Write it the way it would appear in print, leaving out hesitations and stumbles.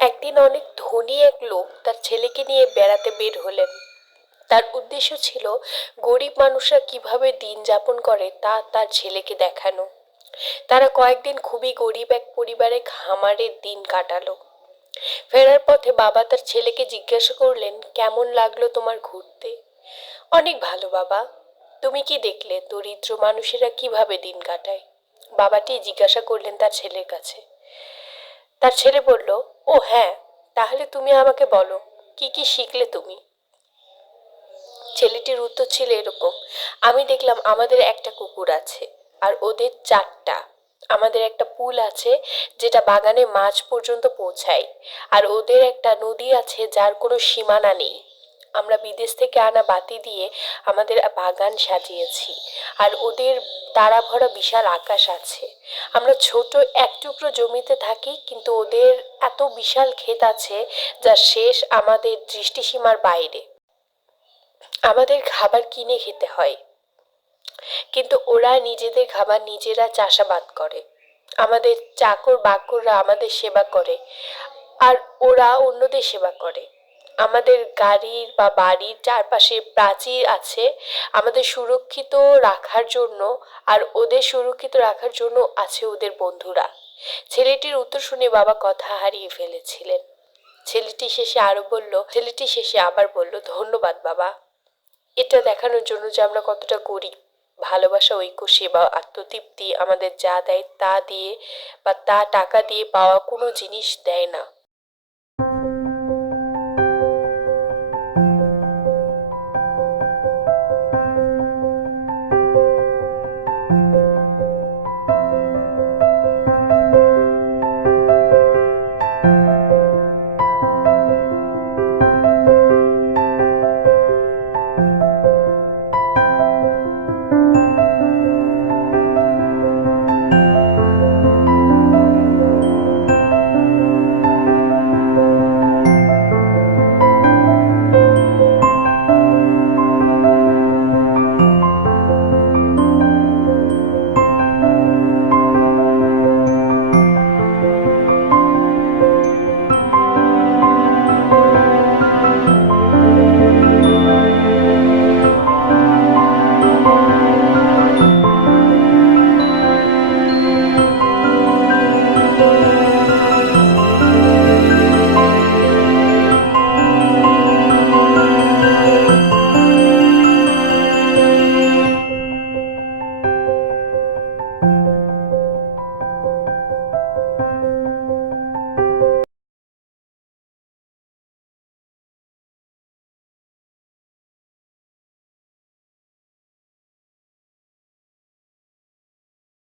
একদিন অনেক ধনী এক লোক তার ছেলেকে নিয়ে বেড়াতে বের হলেন। তার উদ্দেশ্য ছিল গরিব মানুষরা কিভাবে দিন যাপন করে তা তার ছেলেকে দেখানো। তারা কয়েকদিন খুবই গরিব এক পরিবারে খামারের দিন কাটালো। ফেরার পথে বাবা তার ছেলেকে জিজ্ঞাসা করলেন, কেমন লাগলো তোমার ঘুরতে? অনেক ভালো বাবা। তুমি কি দেখলে দরিদ্র মানুষেরা কিভাবে দিন কাটায়? বাবাটি জিজ্ঞাসা করলেন তার ছেলের কাছে। তার ছেলে বলল, ও হ্যাঁ, তাহলে তুমি আমাকে বলো, কি কি শিখলে তুমি? ছেলেটির উত্তর ছিল এরকম, আমি দেখলাম আমাদের একটা কুকুর আছে আর ওদের চারটা। আমাদের একটা পুল আছে যেটা বাগানে মাঝ পর্যন্ত পৌঁছায়, আর ওদের একটা নদী আছে যার কোনো সীমানা নেই। আমরা বিদেশ থেকে আনা বাতি দিয়ে আমাদের বাগান সাজিয়েছি, আর ওদের তারা ভরা বিশাল আকাশ আছে। আমরা ছোট এক টুকরো জমিতে থাকি, কিন্তু ওদের এত বিশাল ক্ষেত আছে যার শেষ আমাদের দৃষ্টিসীমার বাইরে। আমাদের খাবার কিনে খেতে হয়, কিন্তু ওরা নিজেদের খাবার নিজেরা চাষাবাদ করে। আমাদের চাকর বাকররা আমাদের সেবা করে, আর ওরা অন্যদের সেবা করে। আমাদের গাড়ির বা বাড়ির চারপাশে প্রাচীর আছে আমাদের সুরক্ষিত রাখার জন্য, আর ওদের সুরক্ষিত রাখার জন্য আছে ওদের বন্ধুরা। ছেলেটির উত্তর শুনে বাবা কথা হারিয়ে ফেলেছিলেন। ছেলেটি শেষে আবার বলল, ধন্যবাদ বাবা। এটা দেখানোর জন্য যে আমরা কতটা গরিব। ভালোবাসা, ঐক্য, সেবা, আত্মতৃপ্তি আমাদের যা দেয় তা দিয়ে বা তা টাকা দিয়ে পাওয়া কোনো জিনিস দেয় না।